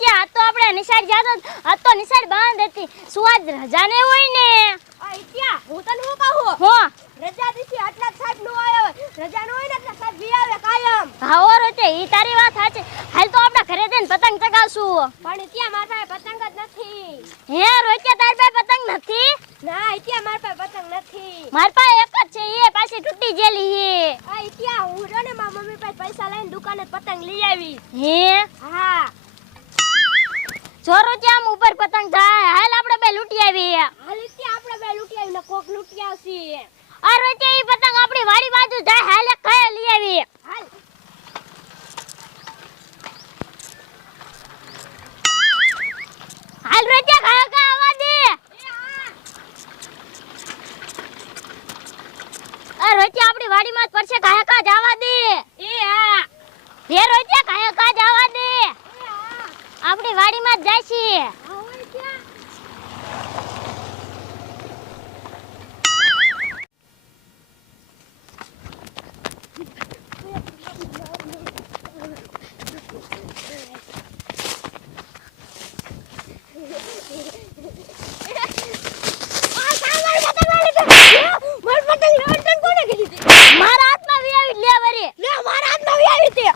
રોત્યા આ તો આપણે નિશાળ ગયા તો આ તો નિશાળ બંધ હતી. શું આજ રજા ને હોય ને. આ ઇત્યા હું તને શું કહું? હો. રજા દીધી આટલા સાહેબ નો આવ્યો રજા નો હોય ને એટલે સાહેબ વી આવે કાયમ. હાવો રોત્યા ઈ તારી વાત સાચી. હાલ તો આપણે ઘરે જઈને પતંગ ચગાવશું. પણ ત્યાં મારા પાસે પતંગ જ નથી. હે રોત્યા તાર પાસે પતંગ નથી? ના ઇત્યા મારા પાસે પતંગ નથી. મારા પાસે એક જ છે એ પાછી તૂટી ગયેલી છે. આ ઇત્યા હું ને મારા મમ્મી પાસે પૈસા લઈને દુકાને પતંગ લઈ આવી હે? હા જો રોત્યા આમ ઉપર પતંગ જાય. હાલ આપણે બે લૂટી આવી હાલ કે આપણે બે લૂટી આવી ને કોક લૂંટી આવશી. આ રોત્યા ઈ પતંગ આપણી વાડી બાજુ જાય. હાલ ખાય લઈ આવી હાલ. હાલ રોત્યા ખાય કા આવવા દે. આ રોત્યા આપણી વાડીમાં જ પડશે ખાય કા જવા દે. એ હા. એ રોત્યા ખાય કા આપણી વાડીમાં જ જાય છે આવો ઇત્યા આ સાંભળ પતંગ વાળી તો માર પતંગ લેવાનું તને કોને કીધી હતી મારા હાથમાં વી આવી લે વરી લે મારા હાથમાં આવી આવી હતી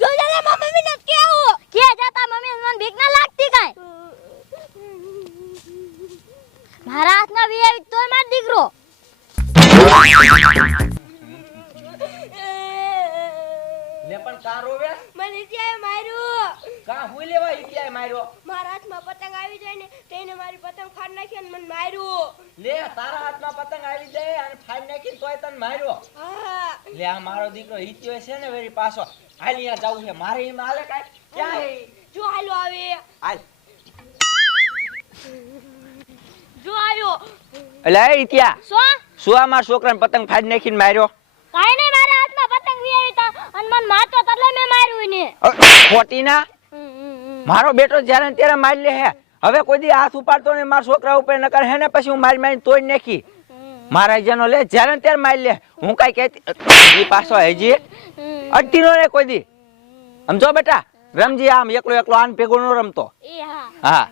જો જા લે મારા મમ્મીને જ કેવું કે જાતા મમ્મી મને બીક ના લાગતી કાઈ મારા હાથમાં વી આવી તોય માર દીકરો લે પણ કા રોવે મને ત્યાં માર્યું. કા હું લેવા ઈટિયાએ માર્યો? મારા હાથમાં પતંગ આવી જાય ને તેને મારી પતંગ ફાડ નાખી અને મને માર્યું. લે તારા હાથમાં પતંગ આવી જાય અને ફાડ નાખી તોય તને માર્યો. હા. લે આ મારો દીકરો ઈટ્યો છે ને વેરી પાછો. હાલ યા જાવું છે. મારે એમાં હાલે કાંઈ? ક્યાં હે જો હાલો આવે. હાલ. જો આવ્યો. એટલે ઈટિયા શું? શું આ મારા છોકરાને પતંગ ફાડી નાખીને માર્યો? કાઈ નહીં મારા હાથમાં પતંગ વી આવી તા અને મને મારતો તો એટલે માર્યું ને ખોટી ના મારો બેટો જ્યારે ત્યારે મારી લે હે. હવે કોઈ દી હાથ ઉપાડતો ને મારા છોકરા ઉપર ન કરે હે ને પછી હું મારી મારી તોડી નાખી. મારા જેનો લે જ્યારે ત્યારે મારી લે. હું કઈ કહેતી પાછો હજી. અડતી નો રે કોઈ દી. સમજો બેટા. રમજી આમ એકલો એકલો આન ભેગો નો રમતો. હા.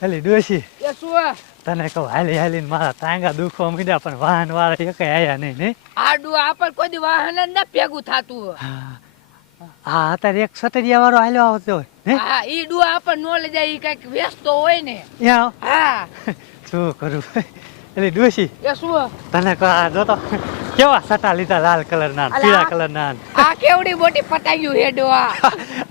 હા એલી ડોશી. એ શું તને કહું હાલી હાલી મારા તાંગા દુખવા માંડ્યા પણ વાહન વાળા એક આયા નહીં નહીં આડું આપણ કોઈ દી વાહન જ ન ભેગું થાતું હા. અત્યારે એક સટરિયા વાળો હાલ્યો આવતો હોય ને? હા ઈ ડુઆ આપણ નો લઈ જાય ઈ કંઈક વેચતો હોય ને. હા. શું કરું? એટલે ડોશી એ શું તને કહું આ જોતો. કેવા સટા લીધા લાલ કલર ના પીળા કલર ના? આ કેવડી મોટી પતાયું હે ડુઆ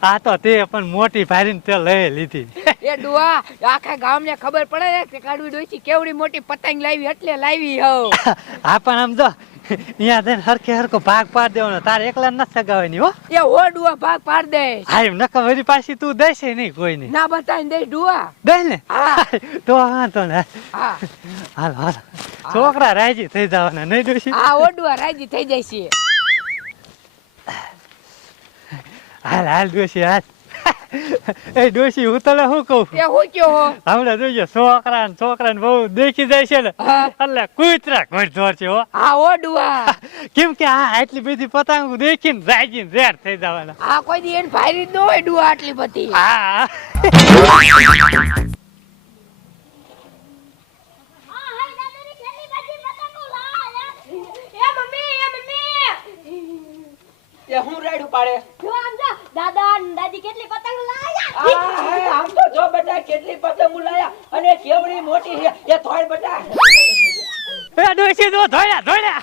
આ તો તે પણ મોટી ભારીને તે લઈ લીધી. એ ડુઆ આખા ગામને ખબર પડે ને કે કાઢવી ડોસી કેવડી મોટી પતંગ લાવી એટલે લાવી હો. આ પણ આમ જો અહીંયા જઈને હરખે હરકો ભાગ પાડ દેવાનો. તારે એકલા ન સગાવાની હો. એ હો ડુઆ ભાગ પાડ દે. હા એમ નકર વળી પાછી તું દેશે નહીં કોઈને. ના બતાવીને દે ડુઆ દે ને? હા. તો વાંધો ને. હા. હાલ હાલ. છોકરા રાજી થઈ જવાના નહીં ડોશી આ ઓડવા રાજી થઈ જાય છે. હાલ હાલ ડોશી હાલ. એ ડોશી હું તને શું કહું? એ હું કયો હો હમણાં જોઈએ છોકરા ને છોકરા ને બહુ દેખી જાય છે ને. એટલે કૂતરા ઘોડ જોર છે હો. આ ઓડવા કેમ કે આ આટલી બધી પતંગ દેખીને રાજીને ઝેર થઈ જવાના. આ કોઈ દી એને ફાયરી ન હોય ડુઆ આટલી બધી. હા આ હાય દાદાની કેટલી બધી પતંગો લાયા એ મમ્મી એ મમ્મી એ હું રાડ્યું પાડે જો આમ જો દાદા અને દાદી કેટલી પતંગ લાયા આ હે, આમ તો જો બેટા કેટલી પતંગ લાયા અને કેવડી મોટી છે એ થોડ બેટા એ ડોશી તો ધોયા ધોયા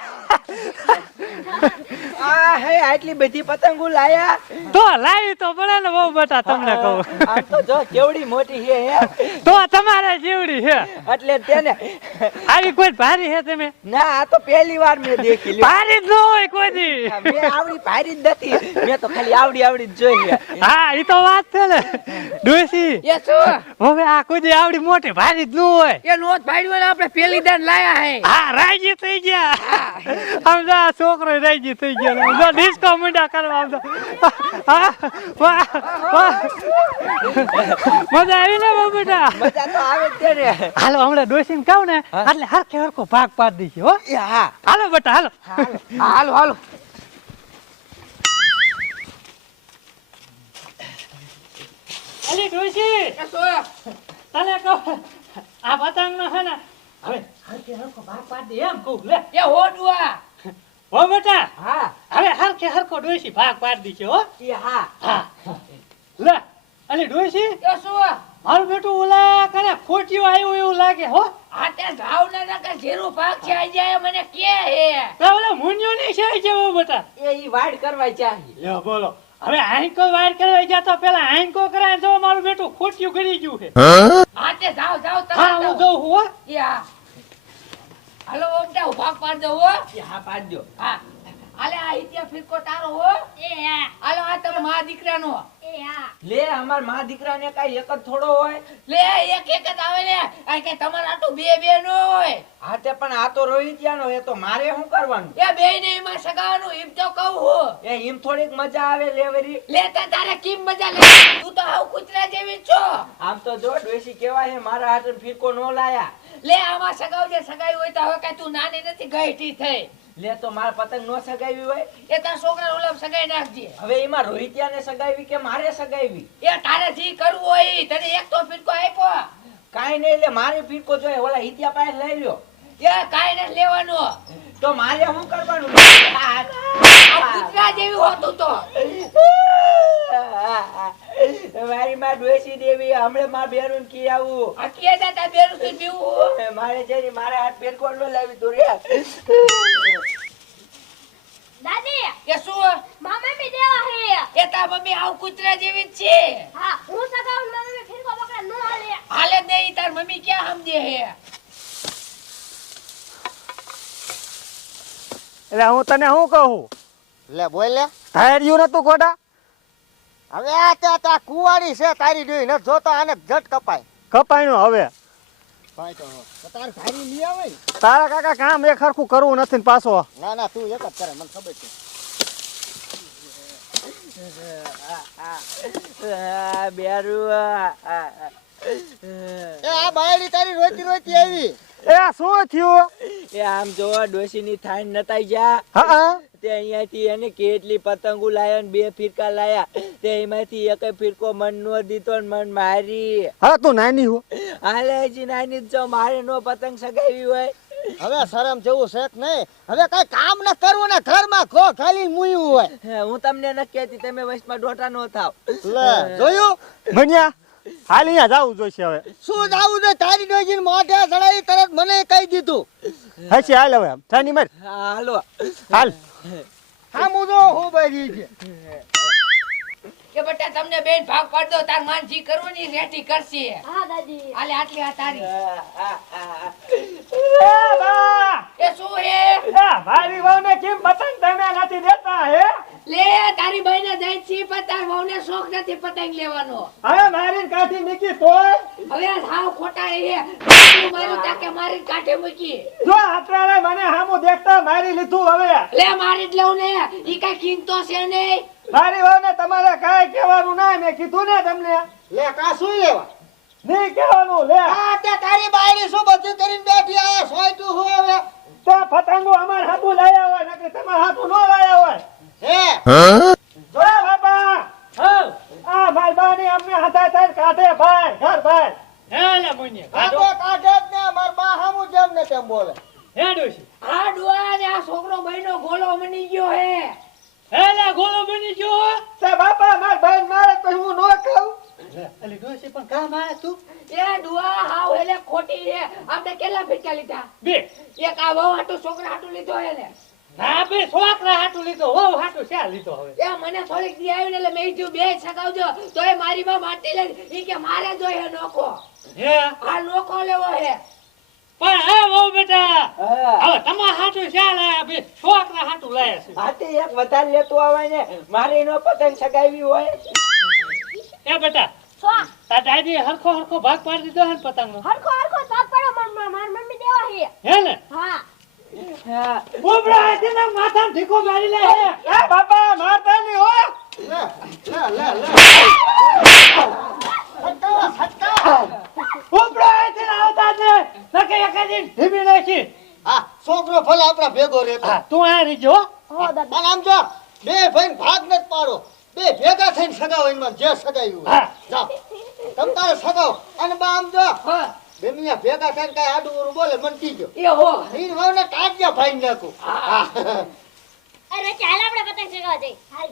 આ હે આટલી બધી પતંગો લાયા? તો લાવી તો પડે ને બહુ બટા તમને કહું. આમ તો જો કેવડી મોટી છે હે. તો તમારે જેવડી છે એટલે તેને આવી કોઈ ભારી છે તમે? ના આ તો પહેલી વાર મેં દેખી લ્યો. ભારી જ ન હોય કોઈ દી મેં આવડી ભારી જ નથી. મેં તો ખાલી આવડી આવડી જ જોઈ હા એ તો વાત છે ને. ડોસી એ શું? હવે આ કોઈ દી આવડી મોટી ભારી જ ન હોય. એ નોત ભાડ્યો ને આપણે પહેલી દાન લાયા હે. હા રાજી થઈ ગયા. આમ જો આ રહી રાજી થઈ ગયો. ડિસ્કો મીડા કરવા આવતો. વાહ વાહ. મજા આવી ને બેટા મજા તો આવે ને. હાલો હમણાં ડોસીને કહું ને એટલે હરખે હરખો ભાગ પાડી દઈશું હો. હા. હાલો બેટા હાલો. હાલો. હાલો અલી ડોસી. તને કહું આ પતંગ નો છે ને હવે હરખે હરખો ભાગ પાડી દે એમ કહું લે. એ હોડવા હો બેટા? હા. હવે હરખે હરખો ડોસી ભાગ પાડી દઈશું હો. એ હા. હા. લે અલી ડોસી એ શું? મારું બેટું ઓલા કરે ખોટિયું આવ્યું એવું લાગે હો. આ તે ભાવનગર કે ઝીરો ભાગ છે આઈ જાય મને કે હે? તો ઓલા મુન્યો ની છે જેવો બેટા. એ ઈ વાડ કરવા ચાહી લ્યો બોલો. હવે આંકો વાડ કરવા ગયા તો પેલા આંકો કરાય જો મારું બેટું ખોટિયું કરી ગયું છે. આ તે જાવ જાવ હા હું જોઉં હો. એ હા. હાલો ઓમટા ભાગ પાડ દો હો. હા પાડજો. હા. આલે આ ઇતિયા ફિરકો તારો હો. એ હા. હાલો આ તમે મા દીકરાનો. હા લે અમાર દીકરા દીકરાને કાઈ એક જ થોડો હોય. લે એક એક જ આવે લે. આ કે તમાર આટલું બે બે નો હોય. હા તે પણ આ તો રોહિતિયાનો એ તો મારે શું કરવાનું? એ બે ને એમાં સગાવાનું એમ તો કહું હું. એ એમ થોડીક મજા આવે લેવરી તે તારે કેમ મજા લે? તું તો હાવ કૂતરા જેવી છો. આમ તો જો ડોસી કેવા હે મારા હાથે ફીરકો નો લાયા. લે આમાં સગાવ જે સગાઈ હોય તો હવે કઈ તું નાની નથી ગઈઠી થઈ. લે તો માર પતંગ નો સગાવી હોય? એ તાર છોકરા ઓલા સગાઈ નાખજે. હવે એમાં રોહિતિયાને સગાવી કે મારે સગાવી? એ તારે જી કરવું હોય તને એક તો ફીટકો આપ્યો. કાઈ નહીં લે મારે ફીરકો જોઈએ. ઓલા હિતિયા પાસે લઈ લ્યો. એ કાઈ નથી લેવાનું. તો મારે શું કરવાનું? આ કૂતરા જેવી હોતું તો. મારી માં ડોસી દેવી હમણે માં બેરું કી આવું. આ કે જાતા બેરું થી પીવું મારે છે મારા હાથ ફેરકો નો લાવી તો રે. દાદી! કે શું? મામા બી દેવા હે. એ તા મમ્મી આવ કૂતરા જેવી જ છે. હા હું સગાઉ મમ્મી બી ફિરકો બકરા નો હાલે. હાલે નહીં તાર મમ્મી ક્યાં સમજે હે? એટલે હું તને શું કહું? લે બોલ લે. ધાર્યું નતું ગોડા હવે આ ત્યાં ત્યાં કુવાડી છે તારી ડોઈ નથી જોતો આને જટ કપાય. કપાયનું હવે. તો તો તારે ધારી લઈ આવે તારા કાકા કામ એક સરખું કરવું નથી ને પાછો. ના ના તું એક જ કરે મને ખબર છે. બેરું એ આ બાયડી તારી રોતી રોતી આવી. એ શું થયું? એ આમ જોવા ડોસી ની થાન નતાઈ જા. હા હા. તે અહીંયાથી એને કેટલી પતંગો લાયા ને બે ફિરકા લાયા. તે એમાંથી એક ફિરકો મન નો દીધો ને મન મારી. હા તું નાની હો. હાલે હજી નાની જો મારે નો પતંગ સગાવી હોય. હવે શરમ જેવું છે કે નહીં? હવે કઈ કામ ન કરવું ને ઘરમાં ખો ખાલી મુયું હોય. હું તમને ન કહેતી તમે વચમાં ડોટા નો થાવ. લે જોયું? મન્યા હાલ અહીંયા જાવું જોઈશે હવે. શું જાવું છે તારી ડોઈ મોઢે સડાઈ તરત મને કહી દીધું. હશે હાલ હવે થાની માર. હાલો. હાલ. સામું જો હું બરી છે. કે બટા તમને બેન ભાગ પાડ દો તાર માન જી કરવું ની રેટી કરશે. હા દાદી. હાલે આટલી આ તારી. એ બા! એ શું હે? એ મારી વાને કેમ પતંગ તમે નથી દેતા હે? લે તારી બહેને જાય છે પતાર તાર વહુને શોખ નથી પતંગ લેવાનો. હવે મારી કાઠી મૂકી તોય? હવે હાવ ખોટા એ તું મારું તાકે મારી કાઠી મૂકી. જો અત્યારે મને હામો દેખતા મારી લીધું હવે. લે મારી જ લઉં ને. ઈ કઈ કિંતો છે નહીં. મારી વહુને તમારે કાંઈ કહેવાનું ના મેં કીધું ને તમને. લે કા શું લેવા? નહીં કહેવાનું લે. આ તે તારી બાયડી શું બધું કરીને બેઠી આ સોયતું હું હવે? તે પતંગો અમાર હાથું લઈ હોય નકર તમાર હાથું ન હે બાપા? આ મારી બાની અમને હાથે થઈને કાઢે ભાઈ ઘર ભાઈ. હે લે કાઢો. કાઢે જ ને માર બા હામું જેમ ને તેમ બોલે. હે ડોશી. આ ડોહા ને આ છોકરો બહેનો ગોલો મની ગયો હે. હે લે બની ગયો તે બાપા માર ભાઈ મારે તો હું ન કહું અલી ડોશી પણ કામ આવે તું? એ ડોહા હાવ ખોટી છે. આપણે કેટલા ફીકા લીધા? બે. એક આ વહુ હાટુ છોકરા હાટુ લીધો હે ને બે છોકરા હાટું લીધો વહુ હાટું શા લીધો હવે? એ મને થોડીક દી આવી એટલે મેં કીધું બે સગાવજો તો એ મારી માં માટી લે ઈ કે મારે જોઈએ નોખો. હે? આ નોખો લેવો હે. પણ હે વહુ બેટા હવે તમારા હાટું શા લાયા બે છોકરા હાટું લાયા છે. હાથે એક વધારે લેતો આવે ને મારે નો પતંગ સગાવી હોય. એ બેટા દાદી હરખો હરખો ભાગ પાડી દીધો હે ને પતંગનો? હરખો હરખો ભાગ પડો માર મમ્મી દેવા હે. હે ને? હા. ઉપડો અહીંથી ને માથામાં ઠીકો મારી લે હે. એ બાપા મારતા નહીં હો. લે લે લે લે. સટકાવા સટકાવા ઉપડો અહીંથી ને આવતા જ ને નકે એકાદી ઢીમી નાખી. હા છોકરો ભલે આપણા ભેગો રહેતો. તું આ રીજો હો. પણ આમ જો બે ભાઈ ભાગ નથી પાડો. બે ભેગા થઈને સગાવો એમાં જે સગાવ્યું હા. જાઓ. તમ તારે સગાવ. અને બા આમ જો. હા. બે મિયા ભેગા થઈને કઈ આડું ઓરું બોલે મન કીજો. એ હો. ઈ વાવને કાઢ્યા ભાઈ નાખું. હા. અરે ચાલ આપણે પતંગ ચગાવવા જઈ હાલ.